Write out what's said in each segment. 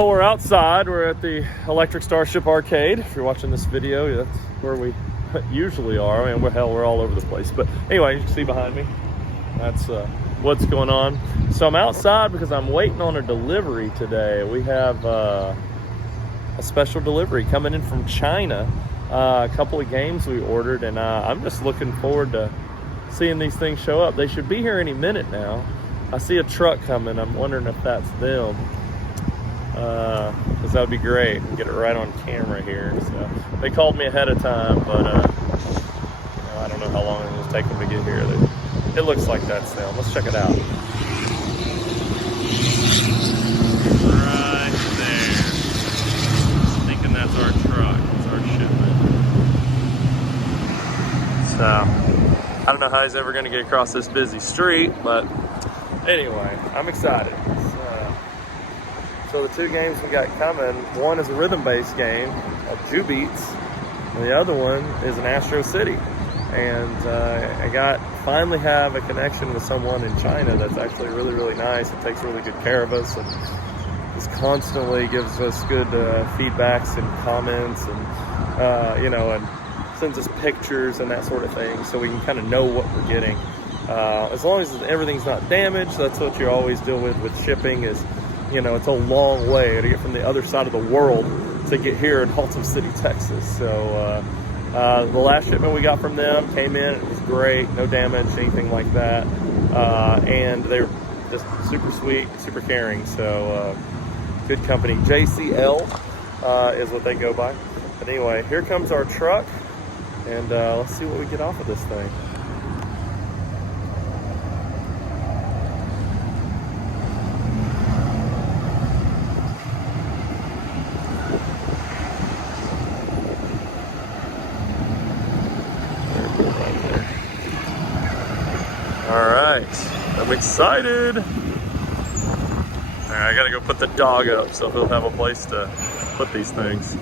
Well, we're outside. We're at the Electric Starship Arcade. If you're watching this video, that's where we usually are. I mean, we're all over the place. But anyway, you can see behind me. That's what's going on. So I'm outside because I'm waiting on a delivery today. We have a special delivery coming in from China. A couple of games we ordered, and I'm just looking forward to seeing these things show up. They should be here any minute now. I see a truck coming. I'm wondering if that's them. Because that would be great. Get it right on camera here. So they called me ahead of time, but I don't know how long it will take them to get here. It looks like that's them. Let's check it out. Right there. Thinking that's our truck. It's our shipment. So I don't know how he's ever going to get across this busy street, but anyway, I'm excited. So the two games we got coming, one is a rhythm-based game of Jubeat, and the other one is an Astro City. And I finally have a connection with someone in China that's actually really, really nice and takes really good care of us and just constantly gives us good feedbacks and comments and, and sends us pictures and that sort of thing so we can kind of know what we're getting. As long as everything's not damaged, that's what you always deal with shipping is, it's a long way to get from the other side of the world to get here in Haltom City, Texas. So the last shipment we got from them came in, it was great, no damage, anything like that. And they were just super sweet, super caring. So good company. JCL is what they go by. But anyway, here comes our truck, and let's see what we get off of this thing. All right, I'm excited. All right, I gotta go put the dog up so he'll have a place to put these things.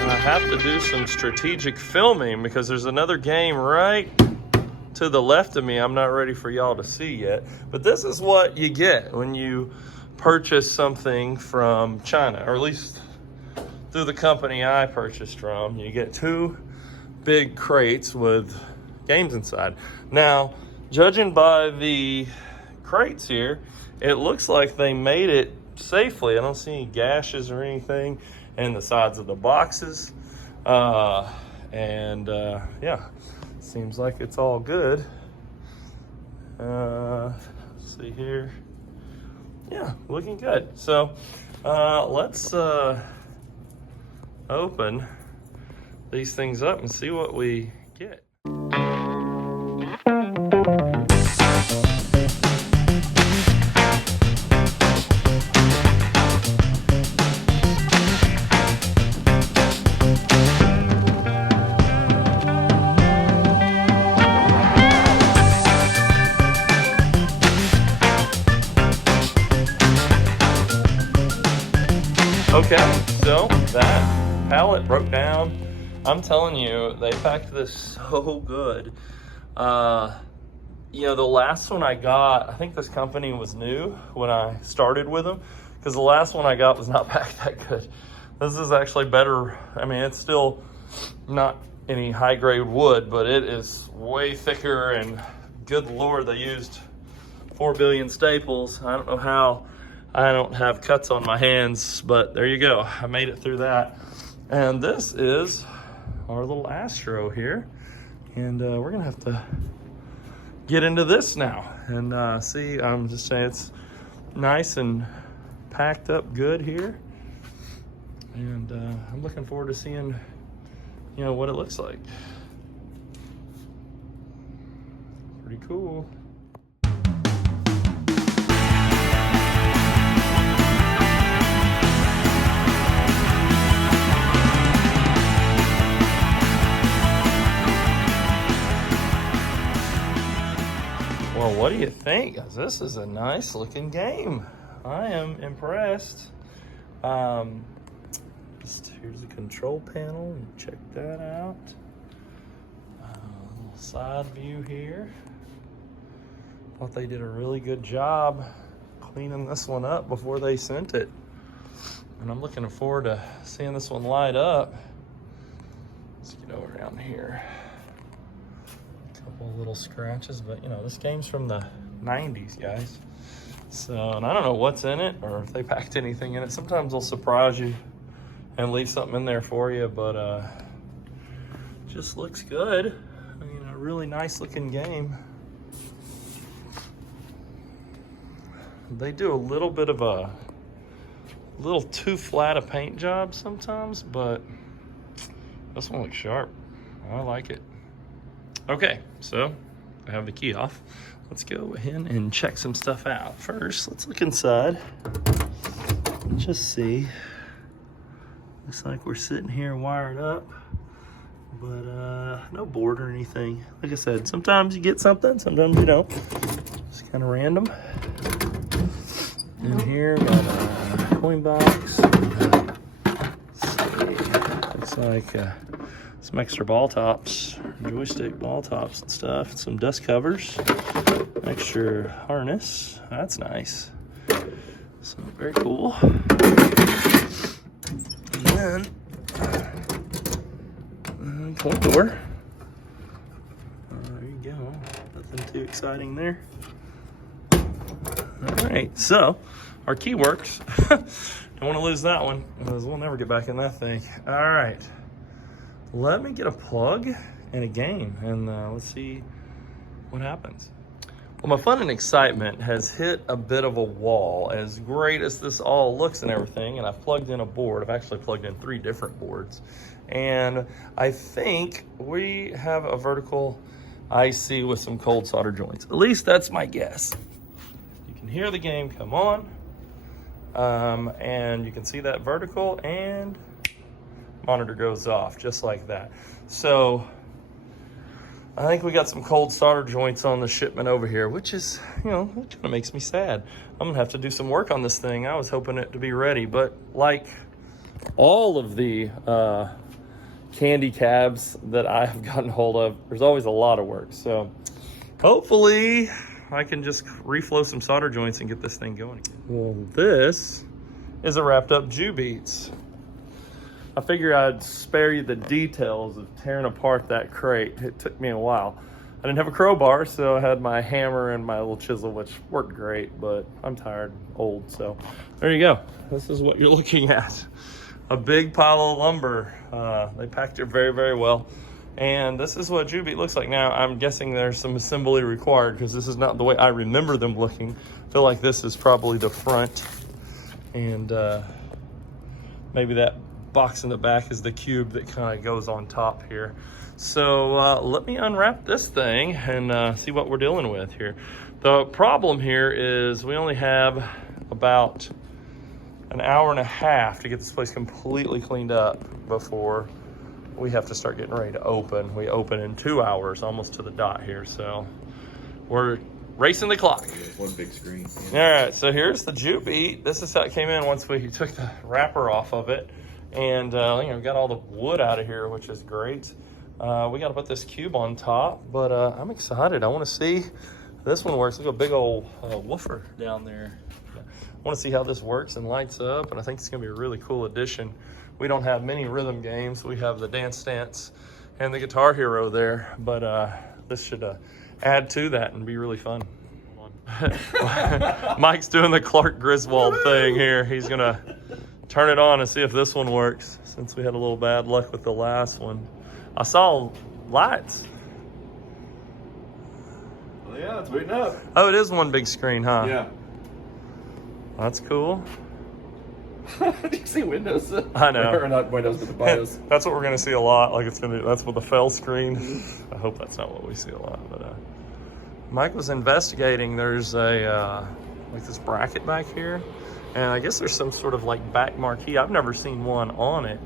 I have to do some strategic filming because there's another game right to the left of me I'm not ready for y'all to see yet. But this is what you get when you purchase something from China, or at least through the company I purchased from. You get two big crates with games inside. Now, judging by the crates here, it looks like they made it safely. I don't see any gashes or anything in the sides of the boxes. Yeah, seems like it's all good. Let's see here. Yeah, looking good. So let's open these things up and see what we get. Okay, so that pallet broke down. I'm telling you, they packed this so good. The last one I got, I think this company was new when I started with them, because the last one I got was not packed that good. This is actually better. I mean, it's still not any high grade wood, but it is way thicker, and good Lord, they used 4 billion staples. I don't know how I don't have cuts on my hands, but there you go. I made it through that. And this is our little Astro here. And we're gonna have to get into this now and see. I'm just saying it's nice and packed up good here. And I'm looking forward to seeing, what it looks like. Pretty cool. Well, what do you think, guys? This is a nice looking game. I am impressed. Here's the control panel. Check that out. Little side view here. Thought they did a really good job cleaning this one up before they sent it. And I'm looking forward to seeing this one light up. Let's get over down here. A couple little scratches, but you know, this game's from the 90s, guys. So, and I don't know what's in it or if they packed anything in it. Sometimes they'll surprise you and leave something in there for you, but just looks good. I mean, a really nice looking game. They do a little bit of a little too flat a paint job sometimes, but this one looks sharp. I like it. Okay, so I have the key off. Let's go ahead and check some stuff out. First, let's look inside. Just see. Looks like we're sitting here wired up, but no board or anything. Like I said, sometimes you get something, sometimes you don't. Just kind of random. In here, got a coin box. Let's see. Looks like some extra ball tops, joystick ball tops and stuff. Some dust covers, extra harness. That's nice. So very cool. And then coin door. There you go. Nothing too exciting there. All right, so our key works. Don't want to lose that one, because we'll never get back in that thing. All right, let me get a plug and a game, and let's see what happens. Well, my fun and excitement has hit a bit of a wall. As great as this all looks and everything, and I've plugged in a board. I've actually plugged in 3 different boards, and I think we have a vertical IC with some cold solder joints. At least that's my guess. Hear the game come on, and you can see that vertical, and monitor goes off just like that. So I think we got some cold solder joints on the shipment over here, which is, you know, it kind of makes me sad. I'm gonna have to do some work on this thing. I was hoping it to be ready, but like all of the candy cabs that I have gotten hold of, there's always a lot of work. So hopefully I can just reflow some solder joints and get this thing going again. Well, this is a wrapped up Jubeat. I figure I'd spare you the details of tearing apart that crate. It took me a while. I didn't have a crowbar, so I had my hammer and my little chisel, which worked great, but I'm tired, old, so there you go. This is what you're looking at. A big pile of lumber. They packed it very, very well. And this is what Jubeat looks like. Now, I'm guessing there's some assembly required, because this is not the way I remember them looking. I feel like this is probably the front, and maybe that box in the back is the cube that kind of goes on top here. So let me unwrap this thing and see what we're dealing with here. The problem here is we only have about an hour and a half to get this place completely cleaned up before we have to start getting ready to open. We open in 2 hours, almost to the dot here. So we're racing the clock. One big screen. Yeah. All right, so here's the Jubeat. This is how it came in once we took the wrapper off of it. And you know, we got all the wood out of here, which is great. We got to put this cube on top, but I'm excited. I want to see how this one works. Look at a big old woofer down there. I want to see how this works and lights up, and I think it's going to be a really cool addition. We don't have many rhythm games. We have the Dance Dance and the Guitar Hero there, but this should add to that and be really fun. Mike's doing the Clark Griswold thing here. He's going to turn it on and see if this one works, since we had a little bad luck with the last one. I saw lights. Well, yeah, it's waiting up. Oh, it is one big screen, huh? Yeah. That's cool. Do you see Windows? I know. Or not Windows, but the BIOS. That's what we're going to see a lot. Like it's going to be, that's with the fail screen. I hope that's not what we see a lot. But Mike was investigating. There's a like this bracket back here, and I guess there's some sort of like back marquee. I've never seen one on it,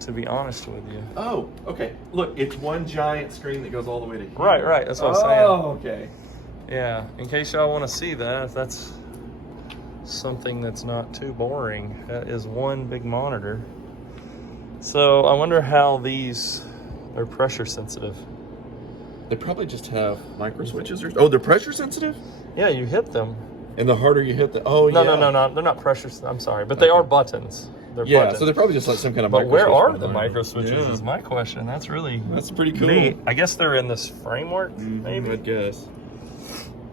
to be honest with you. Oh, okay. Look, it's one giant screen that goes all the way to here. Right. That's what I'm saying. Oh, okay. Yeah, in case y'all want to see that, if that's something that's not too boring, that is one big monitor. So I wonder how these are pressure sensitive. They probably just have micro switches or... Oh, they're pressure sensitive? Yeah, you hit them. And the harder you hit the... Oh, No, yeah. no, they're not pressure. I'm sorry, but they are buttons. They're buttons. So they're probably just like some kind of But micro where switch are on the there. micro switches is my question. That's pretty cool. neat. I guess they're in this framework, maybe? I'd guess.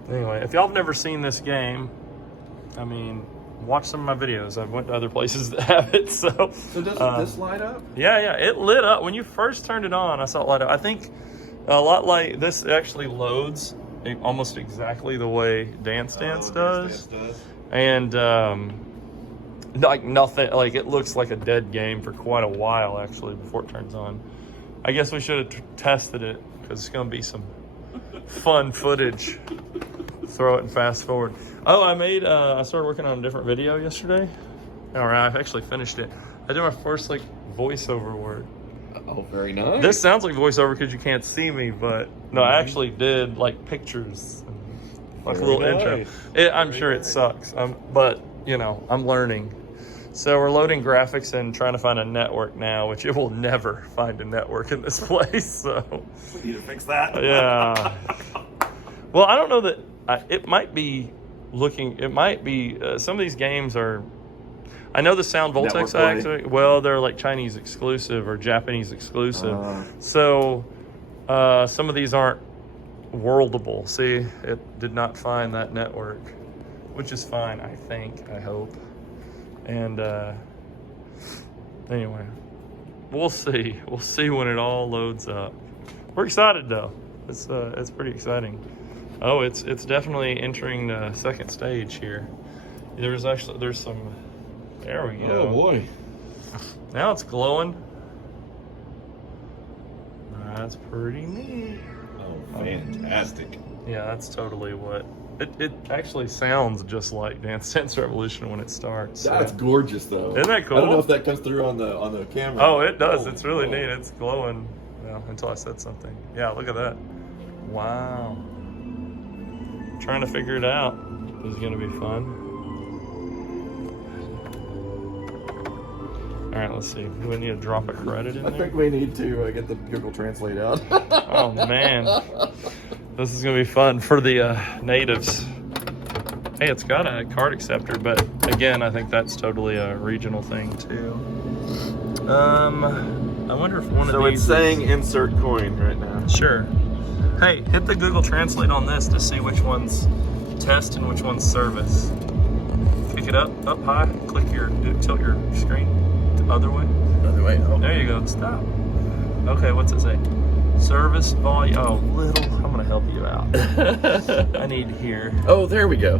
Anyway, if y'all have never seen this game, I mean, watch some of my videos. I've went to other places that have it, so doesn't this light up? Yeah, it lit up. When you first turned it on, I saw it light up. I think a lot like this actually loads almost exactly the way Dance Dance does. And like nothing, like it looks like a dead game for quite a while actually before it turns on. I guess we should have tested it because it's going to be some fun footage. Throw it and fast forward. Oh, I started working on a different video yesterday. All right, I've actually finished it. I did my first like voiceover word. Oh, very nice. This sounds like voiceover because you can't see me, but no, I actually did like pictures, like a little intro. I'm sure it sucks, but you know, I'm learning. So we're loading graphics and trying to find a network now, which it will never find a network in this place. So we need to fix that. Yeah. Well, I don't know that it might be some of these games are. I know the Sound Voltex actually. Well, they're like Chinese exclusive or Japanese exclusive. So some of these aren't worldable. See, it did not find that network, which is fine. I hope. And anyway, we'll see. We'll see when it all loads up. We're excited though. It's pretty exciting. Oh, it's definitely entering the second stage here. There's some. There we go. Oh boy. Now it's glowing. That's pretty neat. Oh, fantastic. Yeah, that's totally what. It actually sounds just like Dance Dance Revolution when it starts. That's gorgeous though. Isn't that cool? I don't know if that comes through on the camera. Oh, it does. It's really neat. It's glowing. Well, until I said something. Yeah, look at that. Wow. Trying to figure it out is going to be fun. All right, let's see. Do we need to drop a credit in there? I think we need to get the Google Translate out. Oh, man. This is going to be fun for the natives. Hey, it's got a card acceptor, but again, I think that's totally a regional thing, too. I wonder if one of these... So it's saying insert coin right now. Sure. Hey, hit the Google Translate on this to see which one's test and which one's service. Pick it up high, tilt your screen the other way. Other way. Oh. There you go. Stop. Okay, what's it say? Service volume. Oh, I'm gonna help you out. I need here. Oh, there we go.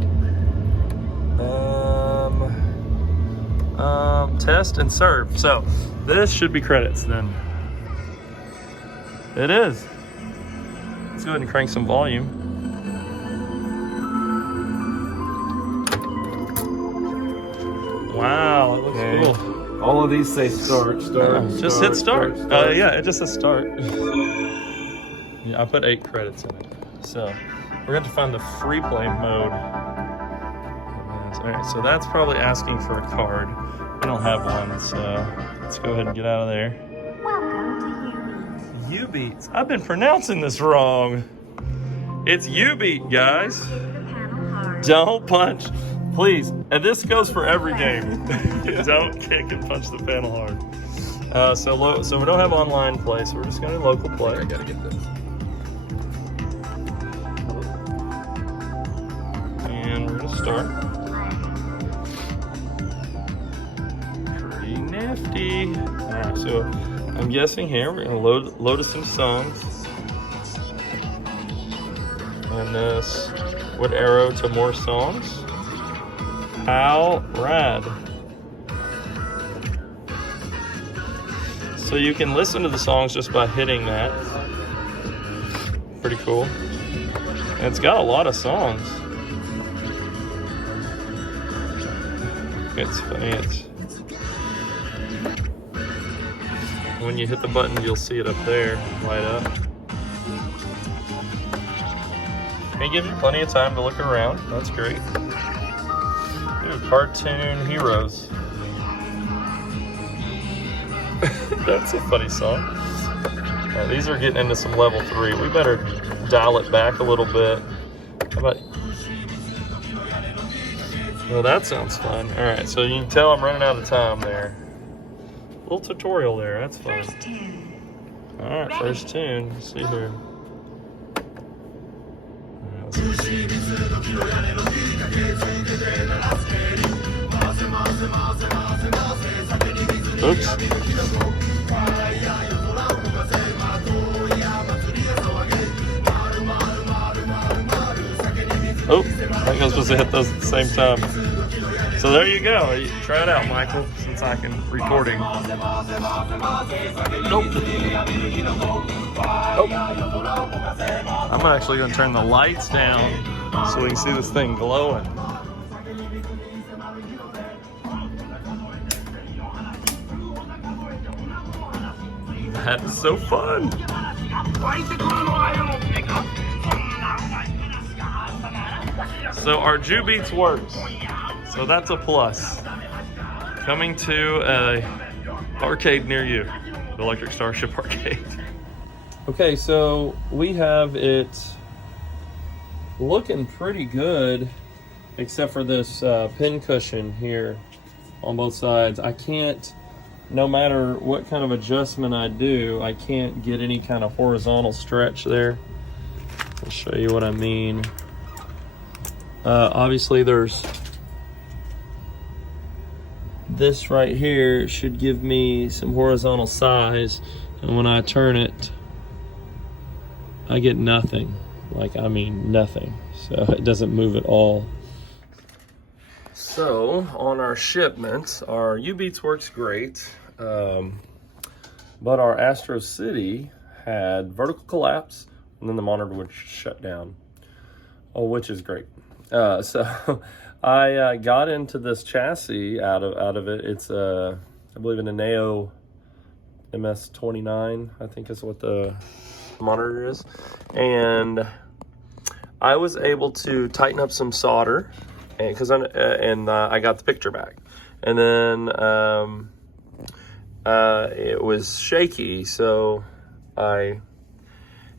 Test and serve. So this should be credits then. It is. Let's go ahead and crank some volume. Wow, it looks cool. All of these say start. Just hit start. Yeah, it just says start. Yeah, I put 8 credits in it. So we're going to find the free play mode. All right, so that's probably asking for a card. I don't have one, so let's go ahead and get out of there. Welcome to Jubeat. I've been pronouncing this wrong. It's Jubeat, guys. Don't punch. Please, and this goes for every game. Don't kick and punch the panel hard. So we don't have online play, so we're just going to local play. I gotta get this. And we're going to start. Pretty nifty. All right, so I'm guessing here we're going to load us some songs. And this would arrow to more songs. How rad. So you can listen to the songs just by hitting that. Pretty cool. And it's got a lot of songs. It's funny, when you hit the button, you'll see it up there, light up. They give you plenty of time to look around. That's great. Ooh, cartoon heroes. That's a funny song. These are getting into some level 3. We better dial it back a little bit. How about... Well, that sounds fun. All right, so you can tell I'm running out of time there. Little tutorial there, that's fun. All right, first tune. Let's see here. Oops. Oh, I think I was supposed to hit those at the same time. So there you go. Try it out, Michael, since I can recording. Nope. Oh. I'm actually going to turn the lights down so we can see this thing glowing. That's so fun. So our Jubeats works. So that's a plus. Coming to a arcade near you, the Electric Starship Arcade. Okay, so we have it looking pretty good, except for this pin cushion here on both sides. I can't, no matter what kind of adjustment I do, I can't get any kind of horizontal stretch there. I'll show you what I mean. Obviously there's this right here should give me some horizontal size, and when I turn it I get nothing. Like, I mean nothing. So it doesn't move at all. So on our shipment, our Jubeats works great, but our Astro City had vertical collapse and then the monitor would shut down, which is great. So I got into this chassis out of it. It's I believe an Neo MS29, I think is what the monitor is, and I was able to tighten up some solder, because I got the picture back, and then it was shaky, so I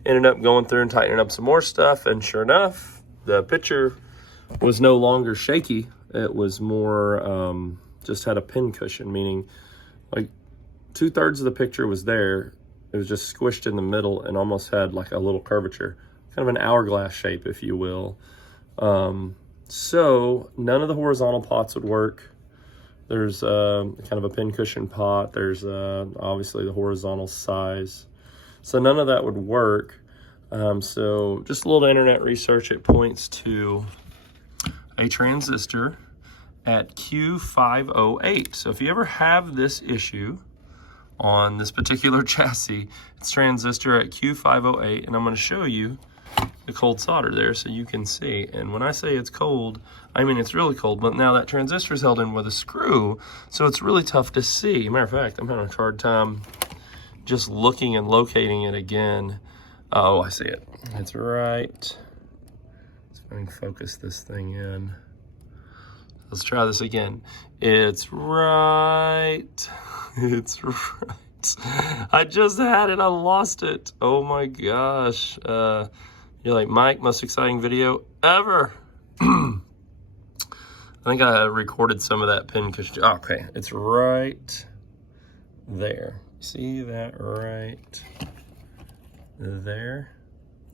ended up going through and tightening up some more stuff, and sure enough, the picture was no longer shaky. It was more just had a pin cushion, meaning like 2/3 of the picture was there. It was just squished in the middle and almost had like a little curvature, kind of an hourglass shape, if you will. So none of the horizontal pots would work. There's kind of a pin cushion pot. There's obviously the horizontal size. So none of that would work. So just a little internet research, it points to a transistor at Q508. So if you ever have this issue on this particular chassis, it's transistor at Q508, and I'm going to show you the cold solder there so you can see. And when I say it's cold, I mean it's really cold, but now that transistor is held in with a screw, so it's really tough to see. Matter of fact, I'm having a hard time just looking and locating it again. Oh, I see it. It's right. Let's see if I can focus this thing in. Let's try this again. It's right. It's right. I just had it. I lost it. Oh my gosh. You're like, Mike, most exciting video ever. I think I recorded some of that pin cushion. Oh, okay, it's right there. See that right there?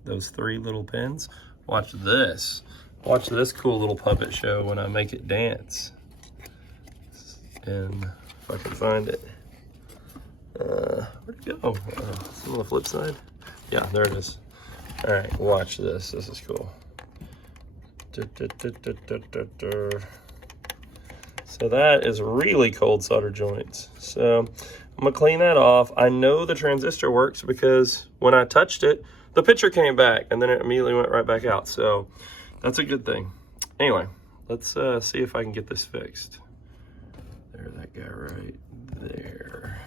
Those 3 little pins. Watch this. Watch this cool little puppet show when I make it dance. And if I can find it. Where'd it go? On the flip side? Yeah, there it is. All right, watch this. This is cool. So that is really cold solder joints. So I'm gonna clean that off. I know the transistor works because when I touched it, the picture came back and then it immediately went right back out. So that's a good thing. Anyway, let's see if I can get this fixed. There, that guy right there.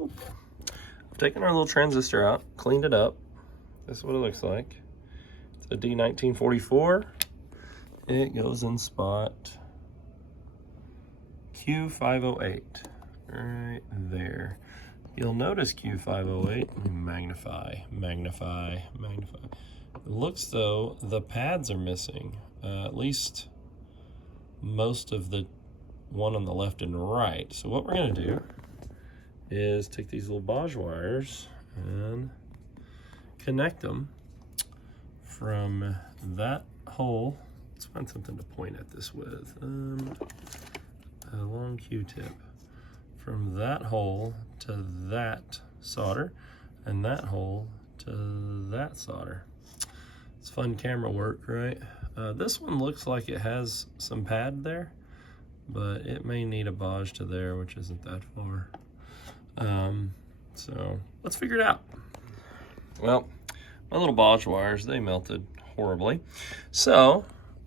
I've taken our little transistor out, cleaned it up. This is what it looks like. the D1944. It goes in spot Q508, right there. You'll notice Q508, magnify. It looks though the pads are missing, at least most of the one on the left and right. So what we're gonna do is take these little Bosch wires and connect them from that hole. Let's find something to point at this with. A long Q-tip. From that hole to that solder, and that hole to that solder. It's fun camera work, right? This one looks like it has some pad there, but it may need a Bosch to there, which isn't that far. So let's figure it out. Well, my little Bosch wires, they melted horribly. So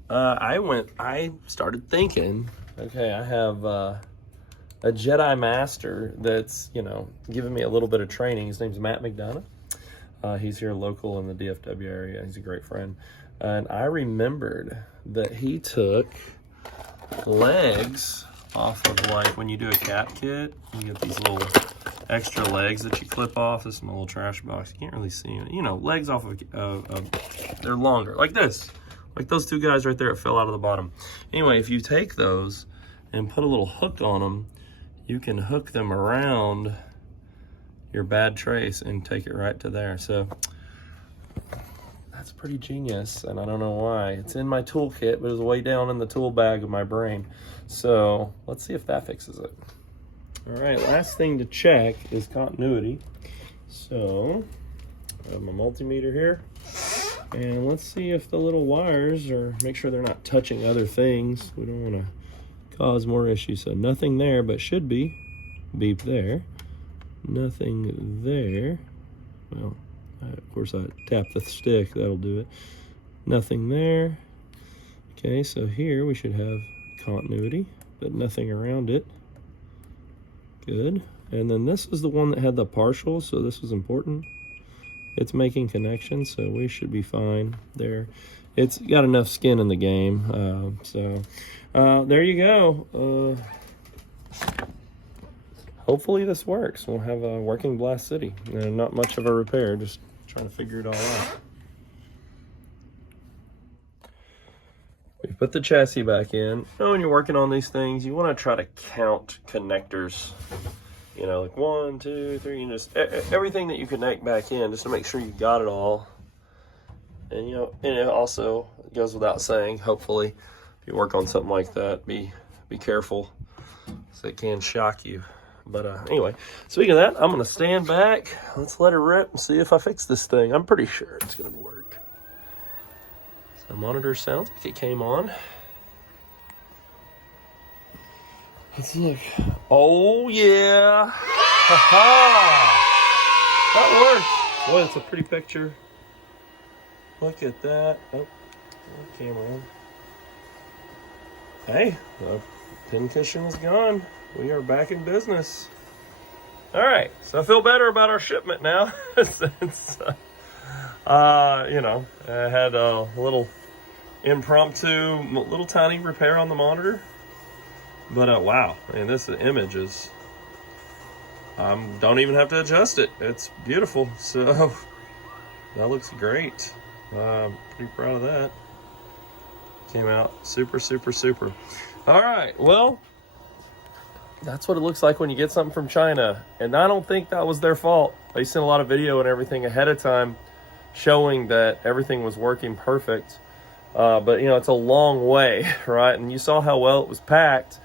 I started thinking, okay, I have a Jedi Master that's, you know, giving me a little bit of training. His name's Matt McDonough. He's here local in the DFW area. He's a great friend. And I remembered that he took legs off of, like, when you do a cat kit, you get these little extra legs that you clip off. This is my little trash box. You can't really see them. You know, legs off of they're longer, like this. Like those two guys right there that fell out of the bottom. Anyway, if you take those and put a little hook on them, you can hook them around your bad trace and take it right to there. So that's pretty genius, and I don't know why. It's in my toolkit, but it was way down in the tool bag of my brain. So let's see if that fixes it. All right, last thing to check is continuity. So I have my multimeter here, and let's see if the little wires are, make sure they're not touching other things. We don't want to cause more issues. So nothing there, but should be. Beep there. Nothing there. Well, of course I tap the stick, that'll do it. Nothing there. Okay, so here we should have continuity, but nothing around it. Good. And then this is the one that had the partial, so this was important. It's making connections, so we should be fine there. It's got enough skin in the game. There you go. Hopefully this works. We'll have a working Blast City. And not much of a repair, just trying to figure it all out. We put the chassis back in. You know, when you're working on these things, you want to try to count connectors. You know, like 1, 2, 3, and just everything that you connect back in, just to make sure you got it all. And you know, and it also goes without saying, hopefully, if you work on something like that, be careful, so it can shock you. But anyway, speaking of that, I'm gonna stand back. Let's let it rip and see if I fix this thing. I'm pretty sure it's gonna work. So the monitor sounds like it came on. Let's look. Oh yeah! Ha-ha! That works. Boy, it's a pretty picture. Look at that. Oh, camera on. Hey, the pin cushion is gone. We are back in business. All right, so I feel better about our shipment now. Since, you know, I had a little impromptu, little tiny repair on the monitor. But wow, man, this image is, don't even have to adjust it. It's beautiful. So that looks great. Pretty proud of that. Came out super, super, super. All right, well, that's what it looks like when you get something from China. And I don't think that was their fault. They sent a lot of video and everything ahead of time showing that everything was working perfect. But, you know, it's a long way, right? And you saw how well it was packed,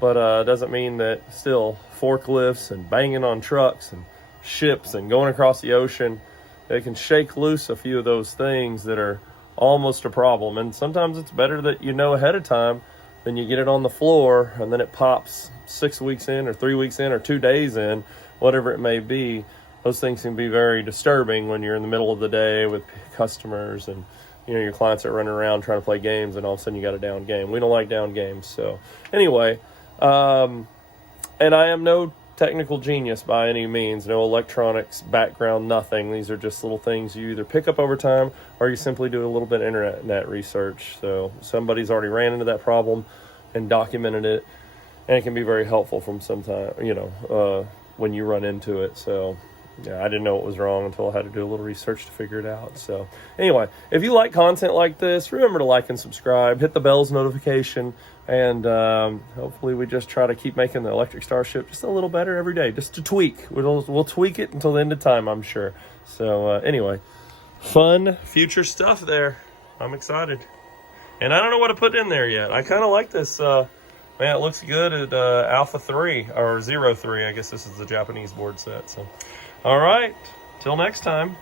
but it doesn't mean that still forklifts and banging on trucks and ships and going across the ocean, they can shake loose a few of those things that are almost a problem. And sometimes it's better that you know ahead of time than you get it on the floor and then it pops 6 weeks in or 3 weeks in or 2 days in, whatever it may be. Those things can be very disturbing when you're in the middle of the day with customers and, you know, your clients are running around trying to play games and all of a sudden you got a down game. We don't like down games. So anyway, and I am no technical genius by any means, no electronics background, nothing. These are just little things you either pick up over time or you simply do a little bit of internet research. So somebody's already ran into that problem and documented it, and it can be very helpful from sometime, when you run into it. So yeah, I didn't know what was wrong until I had to do a little research to figure it out. So anyway, if you like content like this, remember to like and subscribe, hit the bell's notification, and hopefully we just try to keep making the electric Starship just a little better every day, just to tweak. We'll tweak it until the end of time, I'm sure. So anyway, fun future stuff there. I'm excited. And I don't know what to put in there yet. I kind of like this. Man, it looks good at Alpha 3, or 03. I guess this is the Japanese board set. So, all right. Till next time.